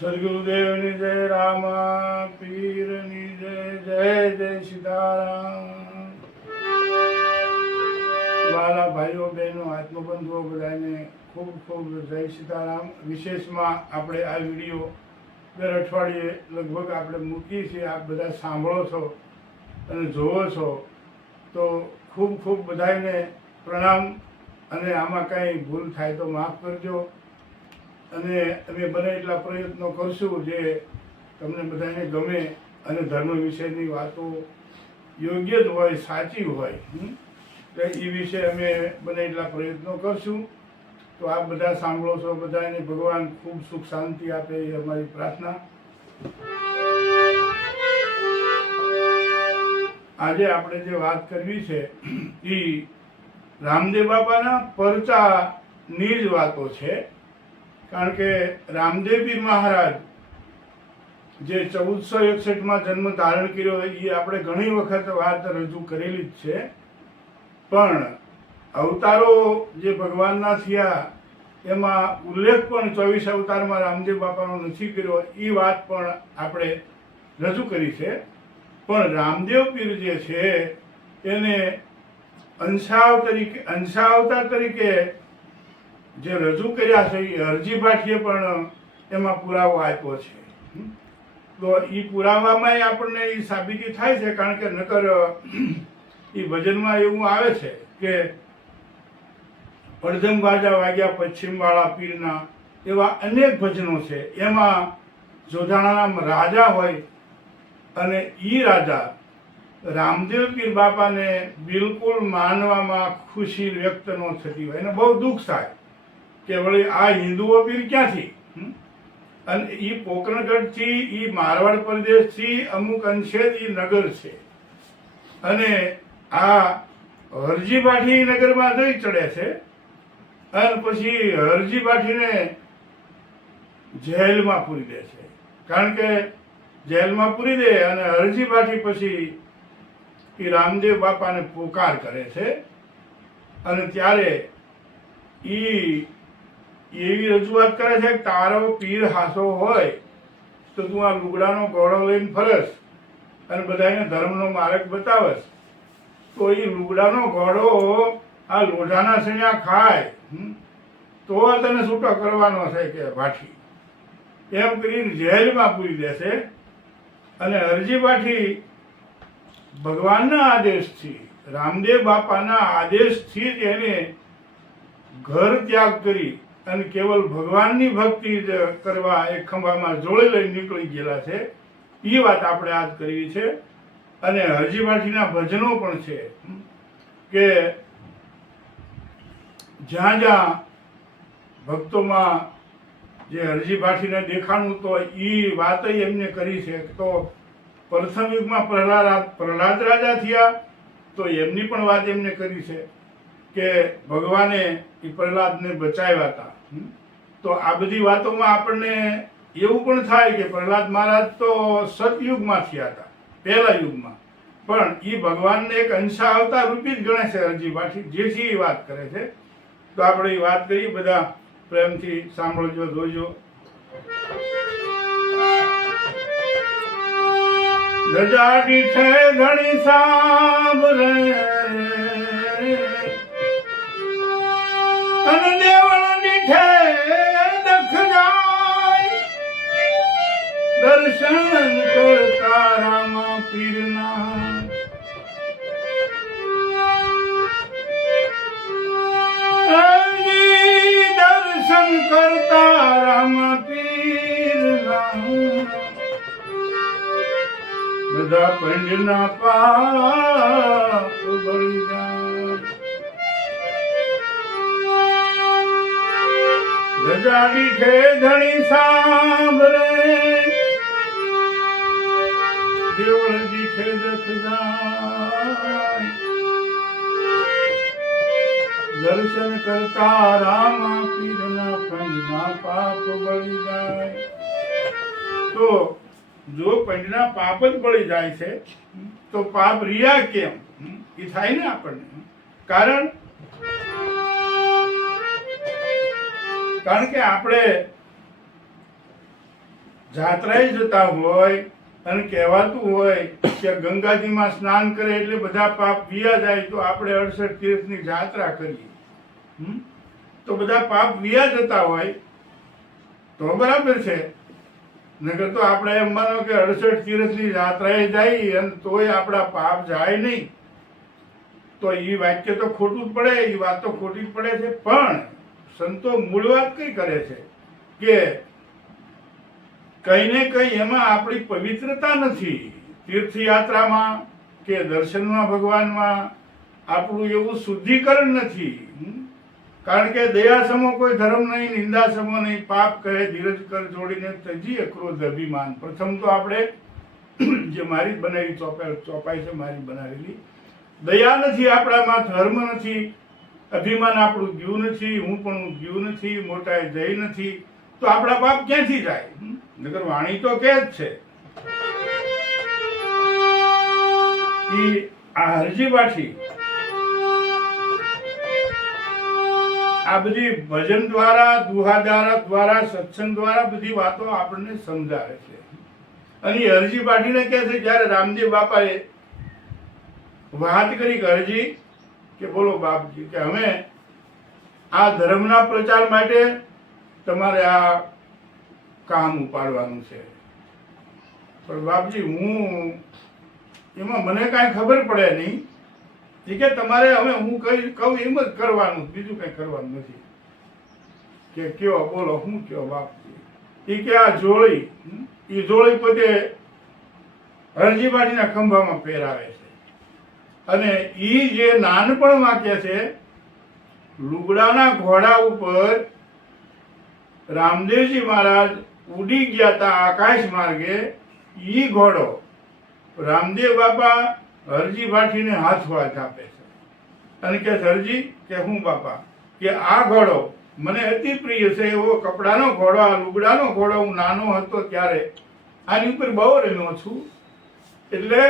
સદગુરુદેવની જય, રામા પીરની જય, જય જય સીતારામ। મારા ભાઈઓ બહેનો આત્મબંધુઓ બધાને ખૂબ ખૂબ જય સીતારામ। વિશેષમાં આપણે આ વિડીયો દર અઠવાડિયે લગભગ આપણે મૂકીએ છીએ, આપ બધા સાંભળો છો અને જોવો છો, તો ખૂબ ખૂબ બધાને પ્રણામ। અને આમાં કાંઈ ભૂલ થાય તો માફ કરજો, અને અમે બને એટલા પ્રયત્નો કરશું જે તમને બધાને ગમે અને ધર્મ વિશેની વાતો યોગ્ય જ હોય, સાચી હોય, તો એ વિશે અમે બને એટલા પ્રયત્નો કરશું। તો આપ બધા સાંભળો છો, બધાને ભગવાન ખૂબ સુખ શાંતિ આપે એ અમારી પ્રાર્થના। આજે આપણે જે વાત કરવી છે એ રામદેવ બાપાના પરચાની જ વાતો છે। કારણ કે રામદેવપીર મહારાજ જે 1461માં જન્મ ધારણ કર્યો એ આપણે ઘણી વખત વાત રજૂ કરેલી જ છે, પણ અવતારો જે ભગવાનના થયા એમાં ઉલ્લેખ પણ 24 અવતારમાં રામદેવ બાપાનો નથી કર્યો, એ વાત પણ આપણે રજૂ કરી છે। પણ રામદેવ પીર જે છે એને અંશાવતાર તરીકે જે રજૂ કર્યા છે એ હરજી ભાટીએ પણ એમાં પુરાવો આપ્યો છે। તો એ પુરાવામાં આપણને એ સાબિતી થાય છે, કારણ કે નકર એ ભજનમાં એવું આવે છે કે પડધમ બાજા વાગ્યા પશ્ચિમવાળા પીરના, એવા અનેક ભજનો છે। એમાં જોધાણાના રાજા હોય અને એ રાજા રામદેવ પીર બાપાને બિલકુલ માનવામાં ખુશી વ્યક્ત ન થતી હોય, એને બહુ દુઃખ થાય કે વળી આ હિન્દુઓ પીર ક્યાંથી, અને એ પોકરણગઢથી, એ મારવાડ પ્રદેશથી અમુક અંશે એ નગર છે, અને આ હરજી ભાટી નગરમાં જઈ ચડે છે, અને પછી હરજી ભાટીને જેલમાં પૂરી દે છે। કારણ કે જેલમાં પૂરી દે અને હરજી ભાટી પછી એ રામદેવ બાપાને પોકાર કરે છે, અને ત્યારે એવી રજૂઆત કરે છે કે તારો પીર હાસો હોય તો તું આ લુગડાનો ઘોડો લઈને ફરસ અને બધાને ધર્મનો માર્ગ બતાવસ, તો એ લુગડાનો ઘોડો આ લોઢાના સણ્યા ખાય તો તને છૂટો કરવાનો છે કે ભાઠી, એમ કરીને જેલમાં પૂરી દેશે। અને હરજી ભાઠી ભગવાનના આદેશથી, રામદેવ બાપાના આદેશથી જ એને ઘર ત્યાગ કરી અને કેવલ ભગવાનની ભક્તિ જ કરવા એક ખંભામાં જોડે લઈને નીકળી ગયેલા છે। એ વાત આપણે આજ કરવી છે। અને હરજી ભાટીના ભજનો પણ છે કે જ્યાં જ્યાં ભક્તોમાં જે હરજી ભાટીને દેખાણું તો એ વાત એમને કરી છે। તો પ્રથમ યુગમાં પ્રહલાદ રાજા થયા તો એમની પણ વાત એમને કરી છે કે ભગવાને એ પ્રહલાદને બચાવ્યા હતા। તો આ બધી વાતોમાં આપણને એવું પણ થાય કે પ્રહલાદ મહારાજ તો સતયુગમાં થયા હતા, પહેલા યુગમાં, પણ એ ભગવાનને એક અંશા અવતાર રૂપી જ ગણે છે હરજી ભાટી, જેથી એ વાત કરે છે। તો આપણે એ વાત કરી, બધા પ્રેમથી સાંભળજો, જોજો। ધજા દીઠે ઘણી સાંભળે અને દેવળ દીઠે દખ જાય, દર્શન કરતા રામા પીરના, દર્શન કરતા રામા પીરના, બધા પંડના પાપ બળી જાય। ધજા દીઠે ધણી સાંભળે, દેવળ દીઠે દખ જાય, દર્શન કરતા રામા પીરના, પંડના પાપ બળી જાય। તો જો પંડના પાપ જ બળી જાય છે તો પાપ રહ્યા કેમ, એ થાય ને આપણને, કારણ કારણ કે આપણે જાત્રાએ જતા હોય અને કહેવાતું હોય કે ગંગાજીમાં સ્નાન કરે એટલે બધા પાપ વિયા જાય, તો આપણે 68 તીર્થની જાત્રા કરીએ તો બધા પાપ વિયા જતા હોય તો બરાબર છે. નકર તો આપણે એમ માનો કે 68 તીર્થની યાત્રાએ જઈએ અને તોય આપણા પાપ જાય નહીં, તો એ વાક્ય તો ખોટું જ પડે, એ વાત તો ખોટી જ પડે છે. પણ સંતો મૂળ વાત કઈ કરે છે કે કઈ ને કઈ એમાં આપણી પવિત્રતા નથી. તીર્થયાત્રામાં કે દર્શનમાં ભગવાનમાં આપણું એવું શુદ્ધિકરણ નથી. કારણ કે દયા સમો કોઈ ધર્મ નહીં, નિંદા સમો નહીં, પાપ કહે ધીરજ કર જોડીને તજી ક્રોધ અભિમાન. પ્રથમ તો આપણે જે મારી બનાવી ચોપાઈ છે, મારી બનાવેલી, દયા નથી આપણામાં, ધર્મ નથી, અભિમાન આપણું ગયું નથી, હું પણ ગયું નથી, મોટાએ જઈ નથી, તો આપણા પાપ ક્યાંથી જાય? નકર વાણી તો કે જ છે. આ હરજી પાઠી આ બધી ભજન દ્વારા, દુહા દ્વારા, સત્સંગ દ્વારા બધી વાતો આપણને સમજાવે છે. અને હરજી પાટીને કહે છે, જયારે રામદેવ બાપાએ વાત કરી કે હરજી કે બોલો બાપજી કે અમે આ ધર્મના પ્રચાર માટે તમારે આ કામ ઉપાડવાનું છે, પણ બાપજી હું એમાં મને કાંઈ ખબર પડે નહીં. એ કે તમારે હવે હું કઈ કહું એમ જ કરવાનું, બીજું કઈ કરવાનું નથી. કે કયો બોલો હું કયો બાપજી? એ કે આ જોડી, એ જોડી પોતે હરજી પાટીના ખંભામાં પહેરાવે છે. અને એ જે નાનપણ વાક્ય છે, લુગડાના ઘોડા ઉપર રામદેવજી મહારાજ ઉડી ગયા હતા આકાશ માર્ગે. ઈ ઘોડો રામદેવ બાપા હરજી ભાટીને હાથ આપે છે અને કે હરજી કે હું બાપા કે આ ઘોડો મને અતિ પ્રિય છે, એવો કપડાનો ઘોડો, આ લુગડાનો ઘોડો હું નાનો હતો ત્યારે આની ઉપર બહુ રમ્યો છું, એટલે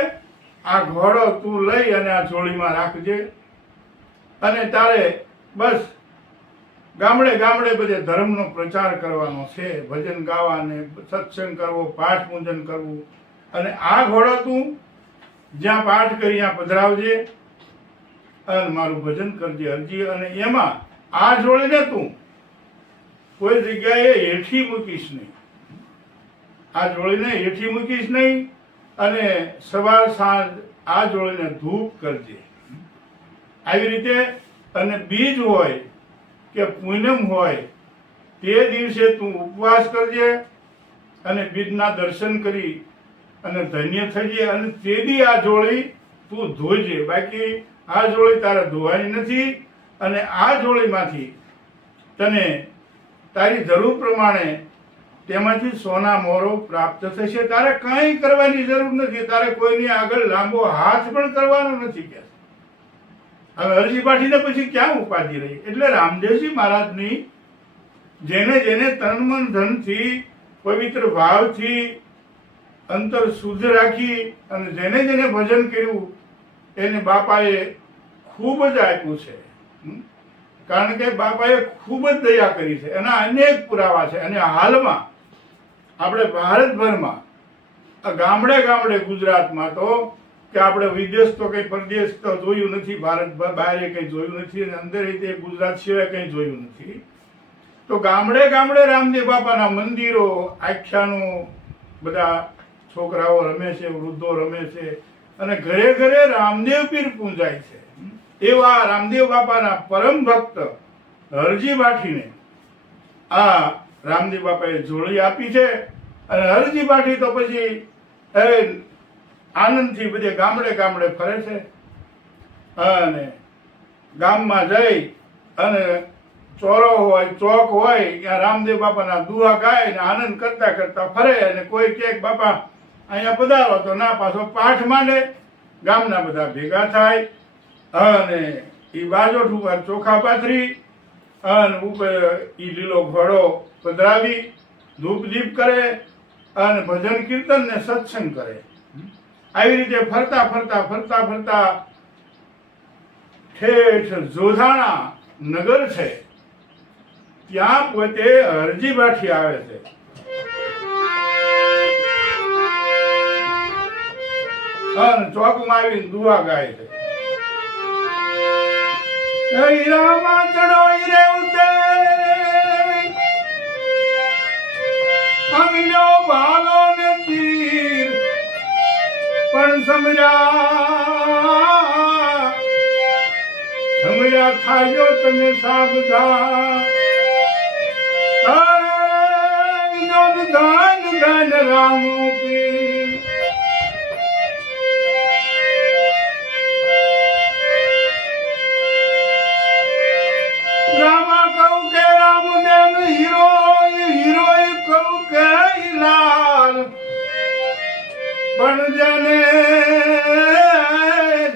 આ ઘોડો તું લઈ અને આ જોડીમાં રાખજે અને તારે બસ ગામડે ગામડે બધે ધર્મનો પ્રચાર કરવાનો છે, ભજન ગાવાને, સત્સંગ કરવો, પાઠ પૂજન કરવું. અને આ ઘોડો તું જ્યાં પાઠ કરી ત્યાં પધરાવજે અને મારું ભજન કરજે હરજી. અને એમાં આ જોડીને તું કોઈ જગ્યાએ હેઠી મૂકીશ નહીં, આ જોડીને હેઠી મૂકીશ નહીં. અને સવાર સાંજ આ જોડીને ધૂપ કરજે. આવી રીતે અને બીજ હોય કે પૂનમ હોય તે દિવસે તું ઉપવાસ કરજે અને બીજના દર્શન કરી અને ધન્ય થજે. અને તે દી આ જોડી તું ધોજે, બાકી આ જોડી તારે ધોવાની નથી. અને આ જોડીમાંથી તને તારી જરૂર પ્રમાણે તેમાંથી સોના મોરો પ્રાપ્ત થશે. તારે કંઈ કરવાની જરૂર નથી, તારે કોઈની આગળ લાંબો હાથ પણ કરવાનો નથી. કે હવે હરજી પાટીને પછી ક્યાં ઉપાધિ રહી? એટલે રામદેવજી મહારાજની જેને જેને તન મન ધનથી પવિત્ર ભાવથી અંતર શુદ્ધ રાખી અને જેને જેને ભજન કર્યું એને બાપાએ ખૂબ જ આપ્યું છે. કારણ કે બાપાએ ખૂબ જ દયા કરી છે, એના અનેક પુરાવા છે. અને હાલમાં આપણે ભારતભરમાં ગામડે ગામડે ગુજરાતમાં તો કે આપણે વિદેશ તો કંઈ પરદેશ તો જોયું નથી, ભારત બહાર કંઈ જોયું નથી, અને અંદર રીતે ગુજરાત સિવાય કંઈ જોયું નથી. તો ગામડે ગામડે રામદેવ બાપાના મંદિરો, આખ્યાનો, બધા છોકરાઓ રમે છે, વૃદ્ધો રમે છે અને ઘરે ઘરે રામદેવ પીર પૂજાય છે. એવા રામદેવ બાપાના પરમ ભક્ત હરજી ભાટીને આ રામદેવ બાપાએ જોડી આપી છે. અને હરજી ભાટી તો પછી આનંદથી બધે ગામડે ગામડે ફરે છે અને ગામમાં જઈ અને ચોરો હોય, ચોક હોય, ત્યાં રામદેવ બાપાના દુહા ગાય ને આનંદ કરતા કરતા ફરે. અને કોઈ કહે બાપા અહીંયા પધારો તો ના, પાછો પાઠ માંડે. ગામના બધા ભેગા થાય અને એ બાજોઠ ઉપર ચોખા પાથરી અને ઉપર એ લીલો ઘોડો પધરાવી ધૂપ દીપ કરે અને ભજન કીર્તન ને સત્સંગ કરે. આવી રીતે ફરતા ફરતા ફરતા ફરતા ઠેઠ જોધાણા નગર છે, ત્યાં પોતે હરજી ભાટી આવે છે. અને ચોકમાં આવીને દુઆ ગાય છે. હીરામાં ચડો હીરે ઉતે અમિલ્યો ભાલો ને તીર પણ સમર્યા થાયો તમે સાબધાન. ધન ધન રામો પીર. રામા કહું કે રામદેવ હીરો હીરો કહું કે લાલ પણ જેને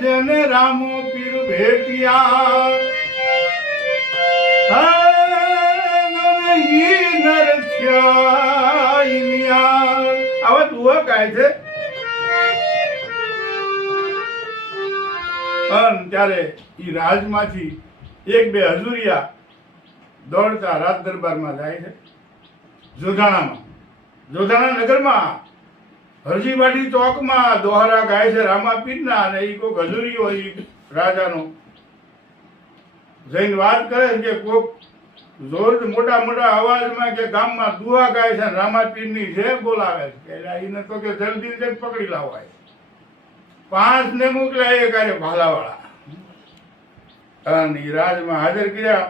જેને રામો પીર ભેટિયા આવા દુઆ ગાય છે. ત્યારે ઈ રાજમાંથી એક બે હજુરિયા દોડતા રાજ દરબારમાં જાય છે. જોધાણા નગરમાં હરજીવાડી ચોકમાં દોહરા ગાય છે રામાપીરના. અને એ કોઈક હજુરીઓ એ રાજાનો જઈને વાત કરે છે કે કોઈક જોર મોટા મોટા અવાજમાં કે ગામમાં દુઆ ગાય છે રામાપીરની જે બોલાવે છે. એને તો કે જલ્દી જલ્દી પકડી લાવવાય. 5 ને મોકલ્યા એ કાર્ય ભાલાવાળા અને રાજમાં હાજર કર્યા.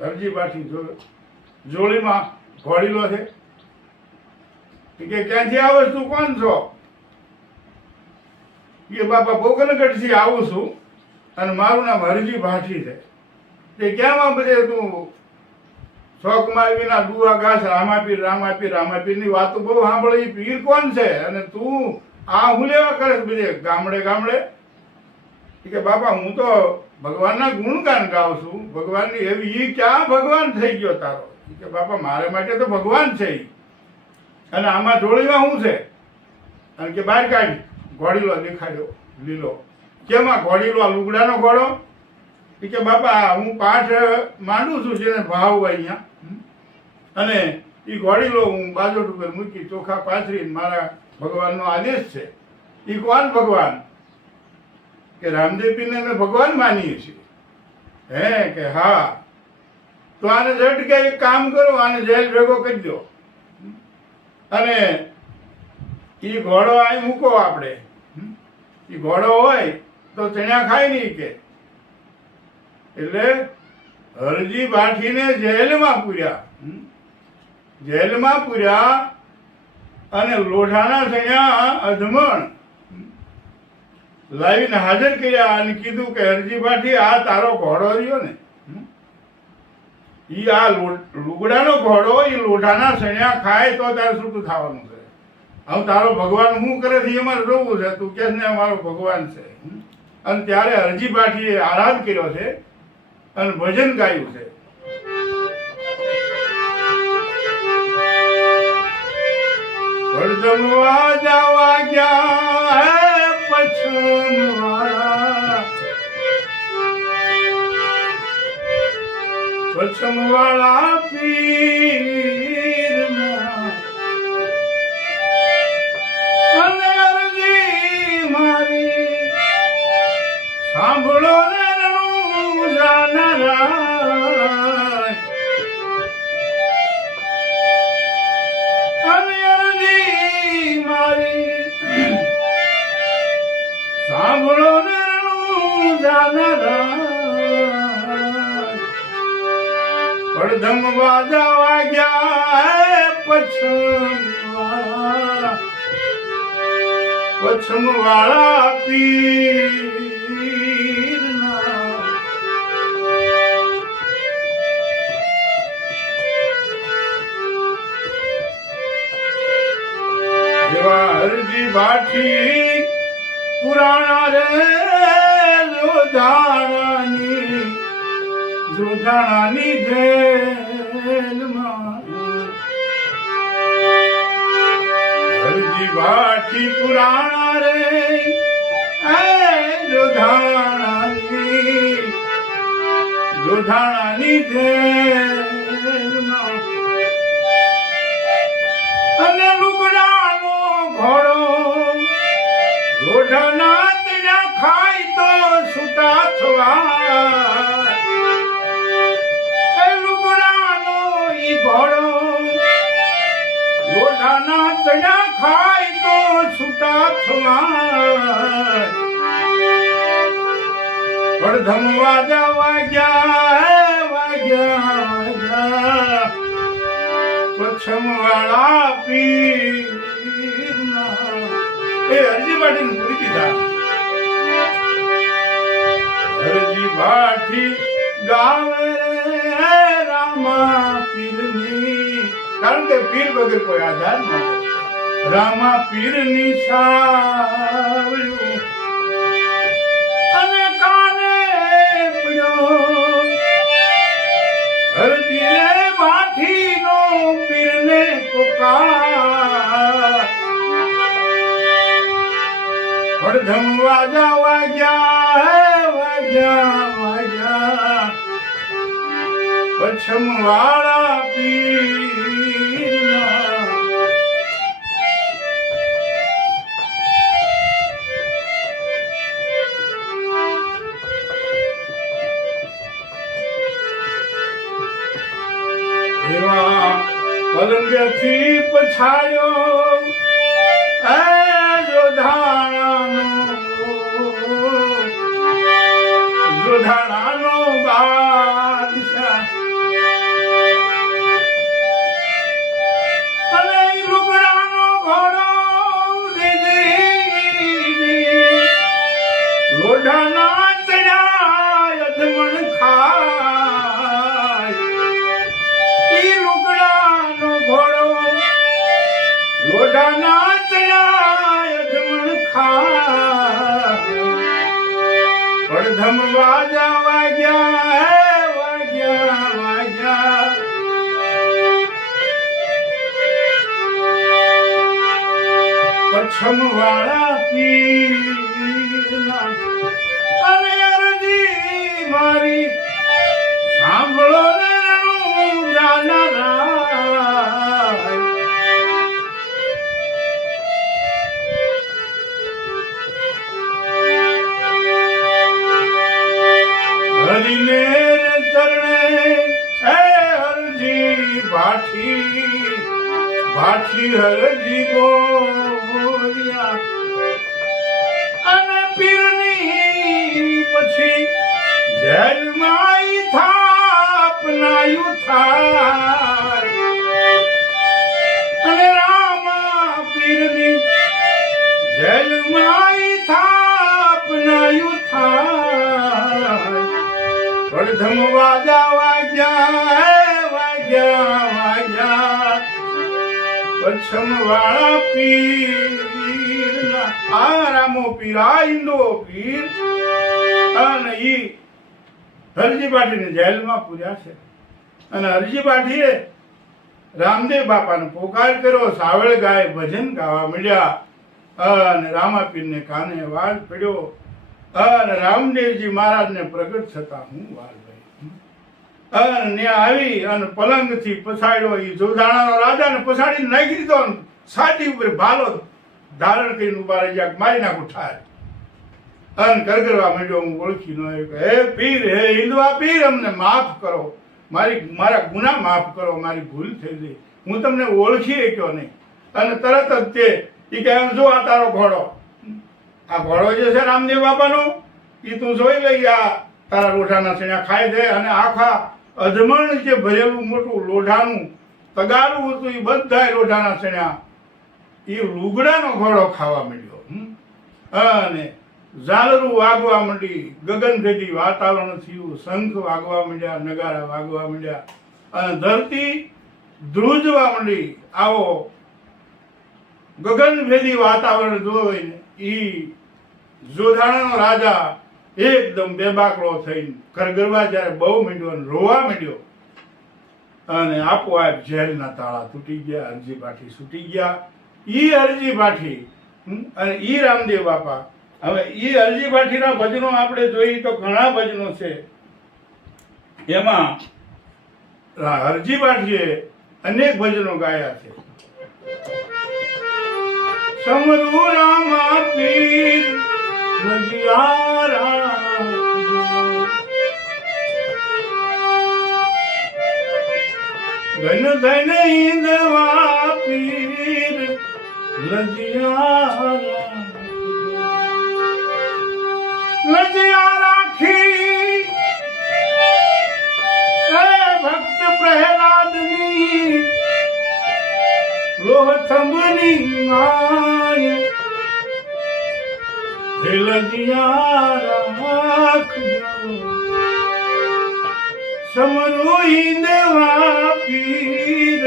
હરજીભાઠી જોડીમાં ઘોડીલો છે કે ક્યાંથી આવો તું કોણ છો? કે બાપા પોકનગઢથી આવું છું અને મારું નામ હરજીભાઠી છે. તે ક્યાંમાં બધે તું શોખમાં આવીના દુઆ ગાસ રામાપીર રામાપીર રામાપીરની વાતો બહુ સાંભળી. પીર કોણ છે અને તું આ હું લેવા કરે બધે ગામડે ગામડે? કે બાપા હું તો ભગવાનના ગુણગાન ગાઉં છું. ભગવાનની એવી ઈ ક્યાં ભગવાન થઈ ગયો તારો? કે બાપા મારે માટે તો ભગવાન છે. અને આમાં જોડીમાં શું છે? અને કે બહાર કાઢ ઘોડીલો દેખાડ્યો લીલો. કેમાં ઘોડીલો? આ લુગડાનો ઘોડો. કે બાપા હું પાઠ માંડું છું જેને ભાવ હોય અહીંયા. અને એ ઘોડીલો હું બાજોટ ઉપર મૂકી ચોખા પાથરીને મારા ભગવાનનો આદેશ છે. એ કોણ ભગવાન? કે રામદેવપીરને અમે ભગવાન માનીએ છીએ. હે કે હા, તો આને ઝટ કે એક કામ કરો, આને જેલ ભેગો કરી દો અને એ ઘોડો અહીં મૂકો. આપણે એ ઘોડો હોય તો ચણ્યા ખાય નહીં કે. એટલે હરજીભાઠીને જેલમાં પૂર્યા અને લોઢાના ચણ્યા અધમણ લાવીને હાજર કર્યા અને કીધું કે હરજીભાઠી આ તારો ઘોડો રહ્યો ને, ઈ આ લુગડાનો ઘોડો એ લોઢાના સણ્યા ખાય તો તારે શું થવાનું છે? હવે તારો ભગવાન શું કરે છે એમાં જોવું છે. તું કે ને અમારો ભગવાન છે. અને ત્યારે હરજીભાઠીએ આરાધ કર્યો છે અને ભજન ગાયું છે. પડધમવા જવા ગયા પછમવાળા પીરના અને અરજી મારી સાંભળો ને જાનરા. અને અરજી મારી સાંભળો ને જાનરા. પડધમ વાજા વાગ્યા પછમવાળા પીરના. એવા હરજીભાઠી પુરાણા રે જોધાણાની જેલમાં. હરજીભાઠી પુરાણા રે જોધાણાની જેલમાં. અને લુગડાનો ઘોડો લોઢા લોઢાના ચણા ખાય તો છૂટા થવા અડધમ વાજા વાગ્યા વાગ્યા પછમ વાળા પીરના એ હરજી પાટીને પૂરી કીધા હરજી ભાટી ગાવે રે રામા પીરની કારણ કે પીર વગર કોઈ આધાર નહોતો રામા પીરની સાવળ્યું અને કાને પડ્યો હરજી રે ભાટીનો પીરને પુકાર અડધમ વાજા વાગ્યા વાગ્યા પછમ વાળા પીરના એવા પલંગથી પછાડ્યો એ જોધાણાનો બાદશાહ અને લુગડાનો ઘોડો લોઢાના ચડાય અધમણ ખાય ઈ લુગડાનો ઘોડો લોઢાના ચડાય અધમણ ખાય અડધમ વાજા વાગ્યા પછમ વાળા પીરના અને અરજી મારી સાંભળો ને રણું જાનારા હરિને ચરણે હે હરજી ભાઠી હરજી બોલ્યા અને પીરની પછી જેલમાં થાપનાયું થાય અને રામા પીરની જેલમાં થાપનાયું થાય અડધમ વાજા વાગ્યા પછમ વાળા પીરના આ રામો પીર આ ઇન્દો પીર અને ઈ હરજી પાટીને જેલમાં પૂર્યા છે અને હરજી પાટીએ રામદેવ બાપાને પોકાર કર્યો સાવળ ગાય ભજન ગાવા મળ્યા અને રામાપીરને કાને વાળ પડ્યો અને રામદેવજી મહારાજને પ્રગટ થતા હું વાલભાઈ અને આવી અને પલંગથી પછાડ્યો એ જોધાણાનો રાજાને પછાડીને નાખી દીધો છાતી ઉપર ભાલો ધારણ કરીને ઉભા રહી ગયા મારી નાખું ઠાર અને કરગરવા માંડ્યો હું ઓળખી ન હે પીર હે હિન્દવા પીર અમને માફ કરો મારા ગુના માફ કરો મારી ભૂલ થઈ ગઈ હું તમને ઓળખી શક્યો નહીં અને તરત જ તે એ કહે જો આ તારો ઘોડો આ ઘોડો જે છે રામદેવ બાપાનો એ તું જોઈ લઈ આ તારા લોઢાના સણ્યા ખાય છે અને આખા અધમણ જે ભરેલું મોટું લોઢાનું તગારું હતું એ બધા લોઢાના સણ્યા એ લુગડાનો ઘોડો ખાવા માંડ્યો અને ઝાલરું વાગવા માંડી ગગનભેદી વાતાવરણ થયું શંખ વાગવા માંડ્યા નગારા વાગવા માંડ્યા અને ધરતી ધ્રુજવા માંડી આવો ગગનભેદી વાતાવરણ જોઈને ઈ જોધાણાનો રાજા એકદમ બેબાકડો થઈને કરગરવા જ્યારે બહુ માંડ્યો અને રોવા માંડ્યો અને આપોઆપ જેલના તાળા તૂટી ગયા હરજી પાઠી છૂટી ગયા ઈ હરજી પાઠી અને ઈ રામદેવ બાપા હવે ઈ હરજી પાઠીના ભજનો આપણે જોઈએ તો ઘણા ભજનો છે એમાં હરજી પાઠીએ અનેક ભજનો ગાયા છે સમરુ રામા પીર ઘન ધન ઈંદવા પીર લજિયા રાખી ભક્ત પ્રહલાદની લોહ થંભની માય લજિયા રાખજો સમરો ઈંદવા પીર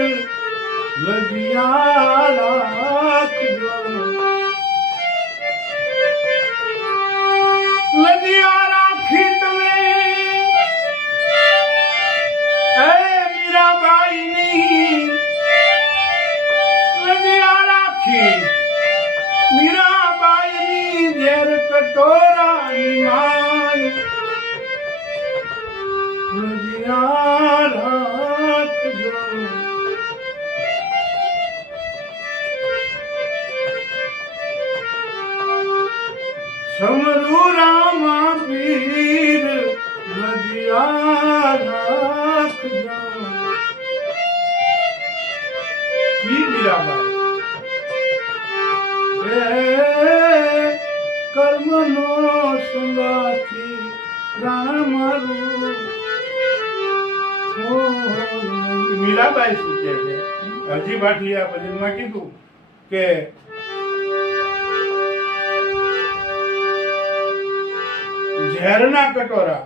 લજિયા રાખજો લજિયા રાખી તમે મીરાબાઈની લજિયા રાખી મીરાબાઈની ઝેર કટોરાની માય લજિયા રાખજો સમરુ રામા પીર લજિયા રાખજો મીરાબાઈ કર્મનો સંગાથી પ્રાણ મારું મીરાબાઈ શું કહે છે હજી ભાટી આ ભજનમાં કીધું કે ઝેરના કટોરા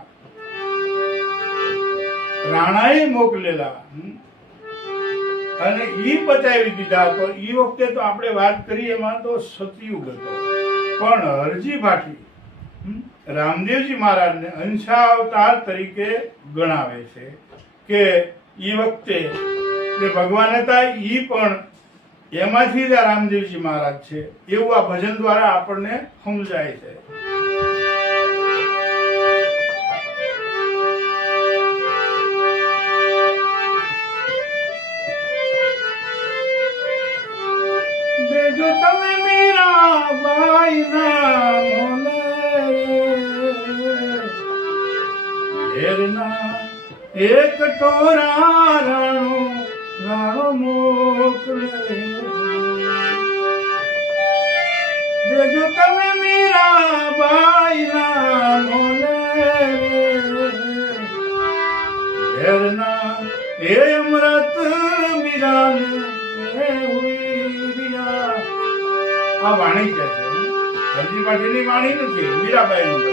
રાણાએ મોકલેલા અને ઈ પચાવી દીધા. તો ઈ વખતે તો આપણે વાત કરીએ એમાં તો સતયુગ હતો, પણ હરજી ભાટી રામદેવજી મહારાજને અંશાવતાર તરીકે ગણાવે છે કે ઈ વખતે જે ભગવાન હતા ઈ પણ એમાંથી જ રામદેવજી મહારાજ છે એવું આ ભજન દ્વારા આપણને સમજાય છે. જો તમે મીરાબાઈ ના મોલે ઝેરના એક ટોરા રાણો મોકલે દેજો તમે મીરાબાઈ ના મોલે ઝેરના એ અમૃત મીરાને આ વાણી કે છે હરજી ભાટીની વાણી નથી, મીરાબાઈ નું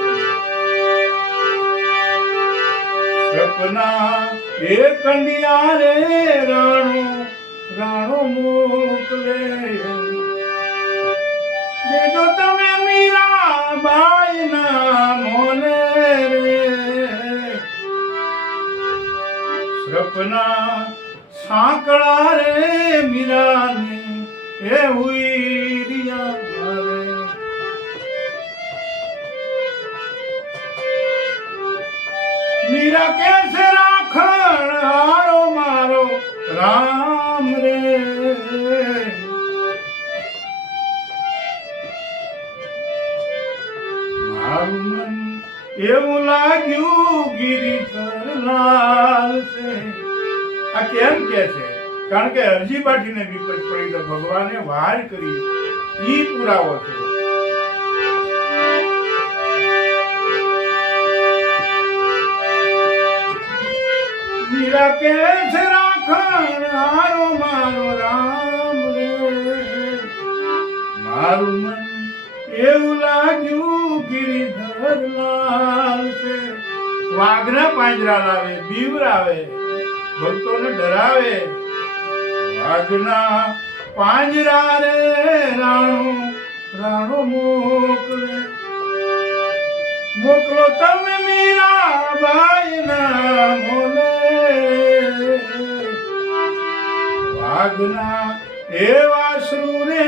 સપના એ કંડિયા રે રાણો મોકલે દેજો તમે મીરાબાઈ ના મોલે રે સપના સાંકળા રે મીરાને એ હુઈ રિયા રે મીરા કેસે રાખણ હારો મારો રામ રે મારું મન એવું લાગ્યું ગિરિધર લાલ છે. આ કેમ કે છે? કારણ કે હરજી ભાટીને વિપત પડી તો ભગવાને વાર કરી ઈ પુરાવો છે. મીરા કે છે રાખણ હારો મારો રામ રે મારું મન એવું લાગ્યું ગિરિધર લાલ છે. વાઘના પાંજરા લાવે, બીવરાવે, ભક્તોને ડરાવે. વાઘના પાંજરા રે રાણો મોકલો તમે મીરાબાઈ ના મોલે વાઘના એ વાસરુ રે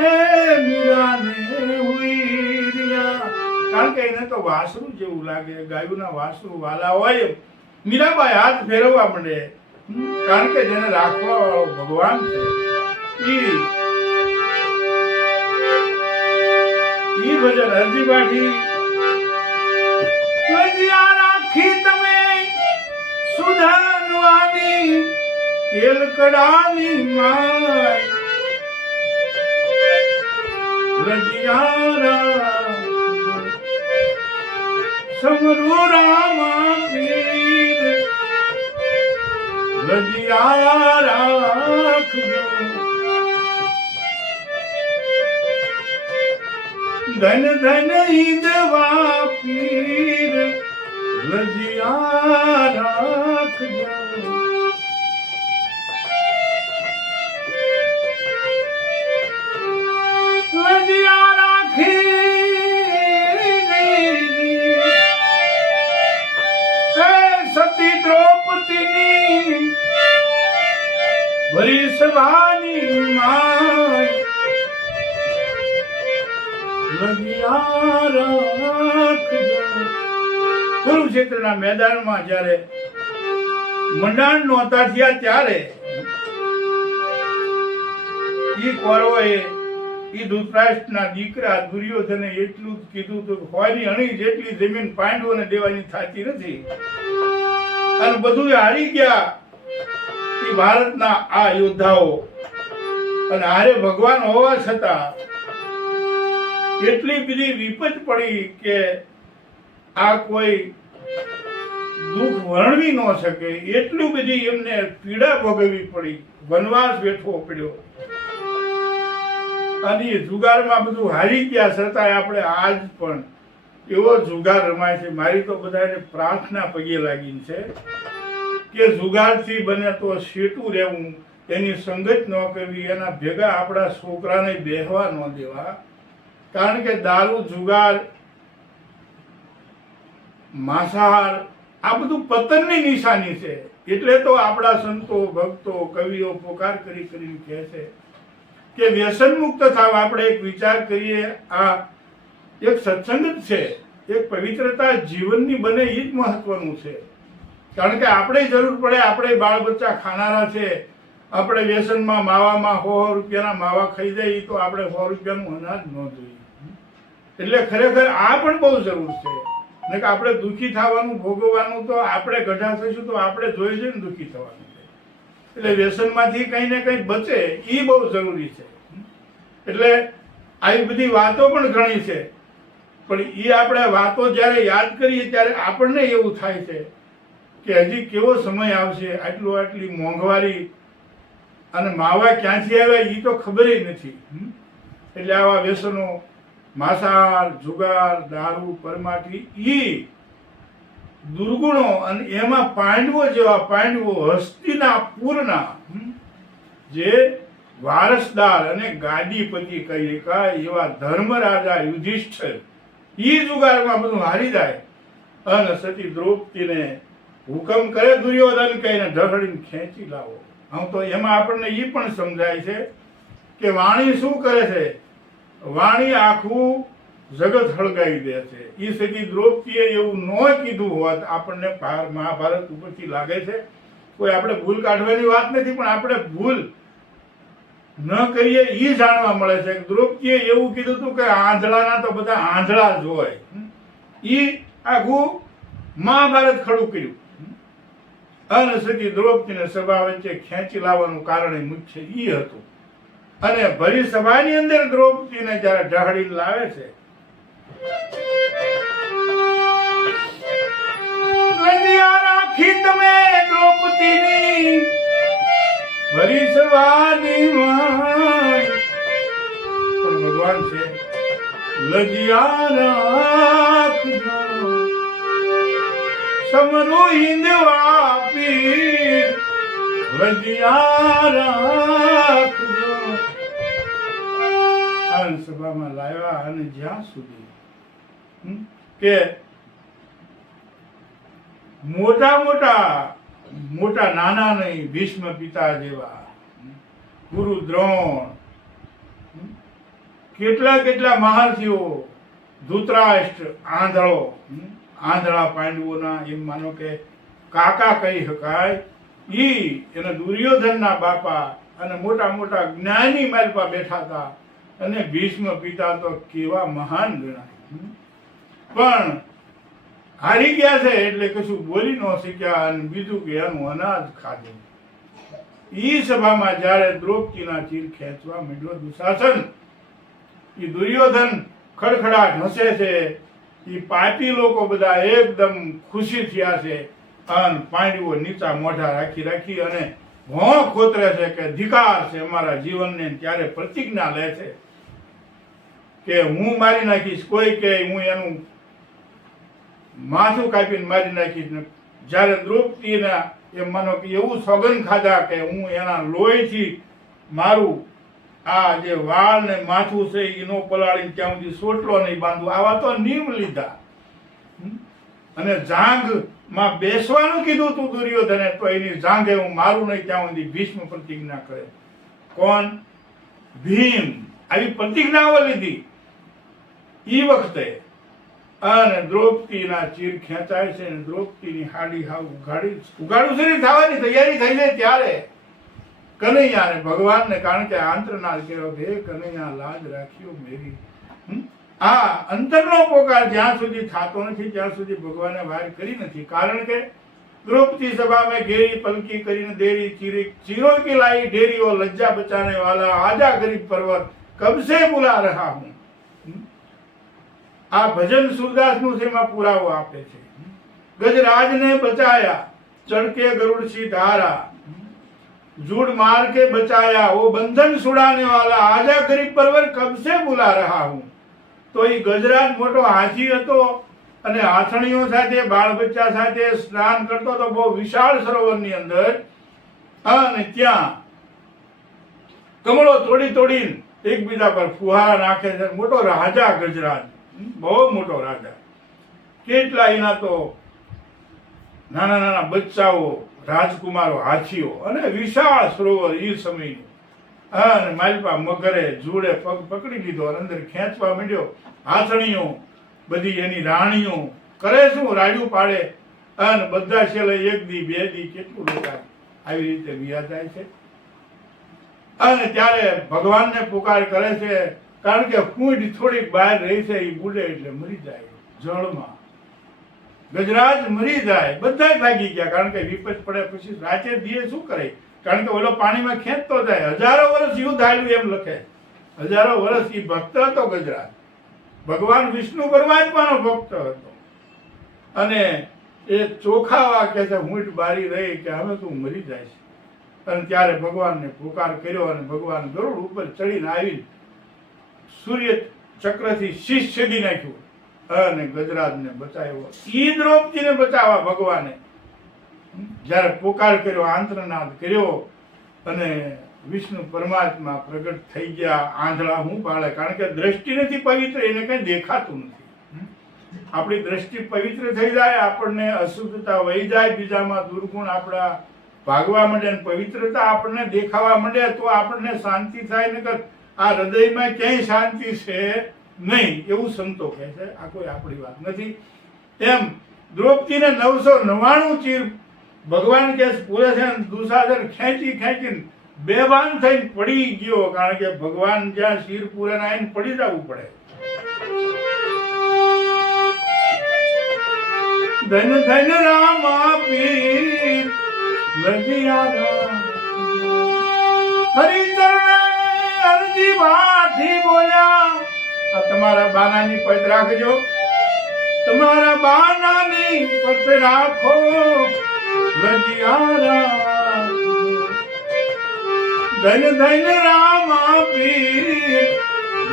મીરાને હુઈ રિયા. કારણ કે એને તો વાસરુ જેવું લાગે, ગાયુના વાસરુ વાલા હોય. મીરાબાઈ હાથ ફેરવવા માંડે, કારણ કે જેને રાખવા વાળો ભગવાન છે. ઈ ભજન હરજી ભાટી લજિયા રાખી તમે સુધનવાની કેલકડાની માય રજિયારા સમરૂ રામા પીર રજિયા રાખજો ધન ધન ઈદવા પીર રજિયા રાખજો રજિયા રાખી સતી દ્રૌપદીની ભરી સભાની માય રજિયા રાખજો કુરુક્ષેત્રના મેદાનમાં જ્યારે મંડાણ નહોતા થયા ત્યારે ઈ કૌરવોએ ઈ ધૃતરાષ્ટ્રના દીકરા દુર્યોધને એટલું જ કીધું તો હોયની અણી જેટલી જમીન પાંડવોને દેવાની થતી નથી અને બધું હારી ગયા ઈ ભારતના આ યોદ્ધાઓ અને હારે ભગવાન હોવા છતાં એટલી બધી વિપત પડી કે આ કોઈ દુઃખ વર્ણવી ન શકે એટલું બધી એમને પીડા ભોગવવી પડી વનવાસ વેઠવો પડ્યો અને જુગારમાં બધું હારી ગયા છતાંય આપણે આજ પણ એવો જુગાર રમાય છે મારી તો બધાને પ્રાર્થના પગે લાગી છે કે જુગારથી બને તો શેટું રહેવું એની સંગત ન કરવી એના ભેગા આપણા છોકરાને બેહવા ન દેવા કારણ કે દારૂ જુગાર માંસાહાર આ બધું પતનની નિશાની છે એટલે તો આપણા સંતો ભક્તો કવિઓ પોકાર કરી કરી કહે છે કે વ્યસન મુક્ત થાવ આપણે એક વિચાર કરીએ આ એક સત્સંગ જ છે એક પવિત્રતા જીવનની બને એ જ મહત્વનું છે કારણ કે આપણે જરૂર પડે આપણે બાળ બચ્ચા ખાનારા છે આપણે વ્યસનમાં માવામાં 100 રૂપિયાના માવા ખાઈ જાય તો આપણે 100 રૂપિયાનું અનાજ ન જોઈએ એટલે ખરેખર આ પણ બહુ જરૂર છે ને કે આપણે દુઃખી થવાનું ભોગવવાનું તો આપણે ગઢા થઈશું તો આપણે જોઈ જોઈને દુઃખી થવાનું એટલે વ્યસનમાંથી કંઈ ને કંઈ બચે એ બહુ જરૂરી છે એટલે આવી બધી વાતો પણ ઘણી છે પણ એ આપણે વાતો જ્યારે યાદ કરીએ ત્યારે આપણને એવું થાય છે કે હજી કેવો સમય આવશે આટલી મોંઘવારી અને માવા ક્યાંથી આવ્યા એ તો ખબર નથી એટલે આવા વ્યસનો માંસાહાર જુગાર દારૂ પરમાઠી ઈ દુર્ગુણો અને એમાં પાંડવો જેવા પાંડવો હસ્તિના પૂરના જે વારસદાર અને ગાદીપતિ કહી શકાય એવા ધર્મરાજા યુધિષ્ઠિર ઈ જુગારમાં બધું હારી જાય અને સતી દ્રૌપદીને હુકમ કરે દુર્યોધન કહીને ઢસડીને ખેંચી લાવો હું તો એમાં આપણને એ પણ સમજાય છે કે વાણી શું કરે છે વાણી આખું જગત હળગાવી દે છે એ સતી દ્રૌપદીએ એવું ન કીધું હોત આપણને મહાભારત ઉપરથી લાગે છે કોઈ આપણે ભૂલ કાઢવાની વાત નથી પણ આપણે ભૂલ ન કરીએ એ જાણવા મળે છે કે દ્રૌપદીએ એવું કીધું હતું કે આંધળાના તો બધા આંધળા જ હોય એ આખું મહાભારત ખડું કર્યું અને સતી દ્રૌપદીને સભા વચ્ચે ખેંચી લાવવાનું કારણ મુખ્ય એ હતું અને ભરી સભાની અંદર દ્રૌપદીને જ્યારે ઢાળી લાવે છે રાખી તમે દ્રૌપદીની ભરી સભાની પણ ભગવાન છે લજિયા રાખજો સમરૂ હિંદવા પીર લજિયા રાખજો સભામાં લાવ્યા અને જ્યાં સુધી કે મોટા નાના નહીં ભીષ્મ પિતા જેવા ગુરુ દ્રોણ કેટલા મહર્ષિઓ ધૃતરાષ્ટ્ર આંધળા પાંડવોના એમ માનો કે કાકા કહી શકાય ઈ એના દુર્યોધનના બાપા અને મોટા જ્ઞાની માલપા બેઠા હતા અને ભીષ્મ પિતા તો કેવા મહાન ગણાય પણ હારી ગયા છે એટલે કશું બોલી ન શીખ્યા અને બીજું કે એનું અનાજ ખાધું ઈ સભામાં જ્યારે દ્રૌપદીના ચીર ખેંચવા માંડ્યો દુશાસન, એ દુર્યોધન ખડખડાટ હસે છે, એ પાપી લોકો બધા એકદમ ખુશી થયા છે અને પાંડવો નીચા મોઢા રાખી રાખી અને ભોં ખોતરે છે કે ધિકાર છે અમારા જીવનને. ત્યારે પ્રતિજ્ઞા લે છે કે હું મારી નાખીશ, કોઈ કે હું એનું માથું કાપીને મારી નાખીશ. જ્યારે દ્રૌપદીના એમ માનો કે એવું સોગંદ ખાધા કે હું એના લોહીથી મારું આ જે વાળ ને માથું છે એનો પલાળીને ત્યાં સુધી સોટલો નહીં બાંધવું, આવા તો નિયમ લીધા. અને જાંઘમાં બેસવાનું કીધું તું દુર્યોધને, તો એની જાંઘે હું મારું નહીં ત્યાં સુધી ભીષ્મ પ્રતિજ્ઞા કરે. કોણ? ભીમ. આવી પ્રતિજ્ઞાઓ લીધી ઈ વખતે. અને દ્રૌપદીના ચીર ખેંચાય છે અને દ્રૌપદીની હાડી હાવ ઉગાડું શરીર થવાની તૈયારી થઈ જાય ત્યારે કનૈયાને ભગવાનને, કારણ કે આંતરનાદ કહેવો કે હે કનૈયા લાજ રાખ્યો મેરી. આ અંતરનો પોકાર જ્યાં સુધી થતો નથી ત્યાં સુધી ભગવાને વાર કરી નથી. કારણ કે દ્રૌપદી સભા મેં ઘેરી પલકી કરીને દેરી ચીરો की लाई ढेरियो लज्जा बचाने वाला आजा गरीब पर्वत कब से बुला रहा हूं. આ ભજન સુરદાસનું છે, એમાં પુરાવો આપે છે. ગજરાજને બચાયા ચડકે ગરુડ सी धारा, जूड़ मार के बचाया वो बंधन छुड़ाने वाला आजा गरीब पर्वत कब से बुला रहा हूं. તો એ ગજરાજ મોટો હાથી હતો અને હાથણીઓ સાથે બાળ બચ્ચા સાથે સ્નાન કરતો હતો બહુ વિશાળ સરોવરની અંદર. અને ત્યાં કમળો તોડી તોડીને એકબીજા પર ફુહારા નાખે છે. મોટો રાજા ગજરાજ, બહુ મોટો રાજા. કેટલા એના તો નાના નાના બચ્ચાઓ, રાજકુમારો, હાથીઓ અને વિશાળ સરોવર એ સમયનું. અને માલપા મગરે જુડે પગ પકડી લીધો અને અંદર ખેંચવા માંડ્યો. હાથણીઓ બધી એની રાણીઓ કરે શું, રાડ્યું પાડે અને બધા છેલ્લે એક દી બે દી કેટલું લોકો આવી રીતે વિયા જાય છે. અને ત્યારે ભગવાનને પુકાર કરે છે, કારણ કે કુંડ થોડીક બહાર રહી છે, એ બુડે એટલે મરી જાય જળમાં. ગજરાજ મરી જાય, બધા ભાગી ગયા. કારણ કે વિપત પડે પછી રાતે દીએ શું કરે, કારણ કે ઓલો પાણીમાં ખેંચતો જાય. હજારો વર્ષ યુદ્ધ હાલ્યું એમ લખે. હજારો વર્ષ એ ભક્ત હતો ગજરાજ, ભગવાન વિષ્ણુ પરમાત્માનો ભક્ત હતો. અને એ ચોખા વાક્ય છે, ઊંટ બારી રહી કે હવે તું મરી જાય છે. અને ત્યારે ભગવાનને પુકાર કર્યો અને ભગવાન ગરુડ ઉપર ચડીને આવીને સૂર્ય ચક્રથી શીશ છેદી નાખ્યું અને ગજરાજને બચાવ્યો. ઈ દ્રૌપદીને બચાવવા ભગવાને જ્યારે પુકાર કર્યો, આંતરનાદ કર્યો અને વિષ્ણુ પરમાત્મા પ્રગટ થઈ ગયા. આંધળા હું પાડે, કારણ કે દ્રષ્ટિ નથી પવિત્ર, એને કઈ દેખાતું નથી. આપણી દ્રષ્ટિ પવિત્ર થઈ જાય, આપણને અશુદ્ધતા વહી જાય, બીજામાં દુર્ગુણ આપણા ભાગવા માંડે અને પવિત્રતા આપણને દેખાવા માંડે તો આપણને શાંતિ થાય. નકર આ હૃદયમાં ક્યાંય શાંતિ છે નહીં, એવું સંતો કહે છે. આ કોઈ આપણી વાત નથી. એમ દ્રૌપદીને 999 ચીર ભગવાન કે પૂરે છે. દુશાસન ખેંચી ખેંચીને બેભાન થઈને પડી ગયો, કારણ કે ભગવાન જ્યાં શીર પૂરે આવીને પડી જવું પડે. ધન ધન રામા પીર લજિયા હરિચરણ અરજી વાઠી બોલ્યા. આ તમારા બાનાની પદ રાખજો, તમારા બાનાની પદ રાખો લજિયા. ધન ધન રામા પીર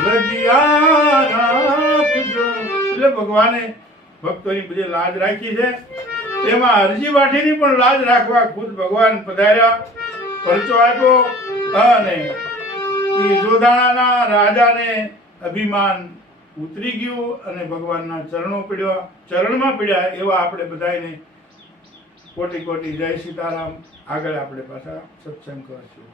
લજિયા રાખજો. એટલે ભગવાને ભક્તોની બધી લાજ રાખી છે. એમાં અરજી વાટીની પણ લાજ રાખવા ખુદ ભગવાન પધાર્યા, પરચો આપ્યો અને જોધાણાના રાજાને અભિમાન ઉતરી ગયું અને ભગવાનના ચરણમાં પડ્યા. એવા આપણે બધાને કોટી કોટી જય સીતારામ. આગળ આપણે પાછા સત્સંગ કરશું.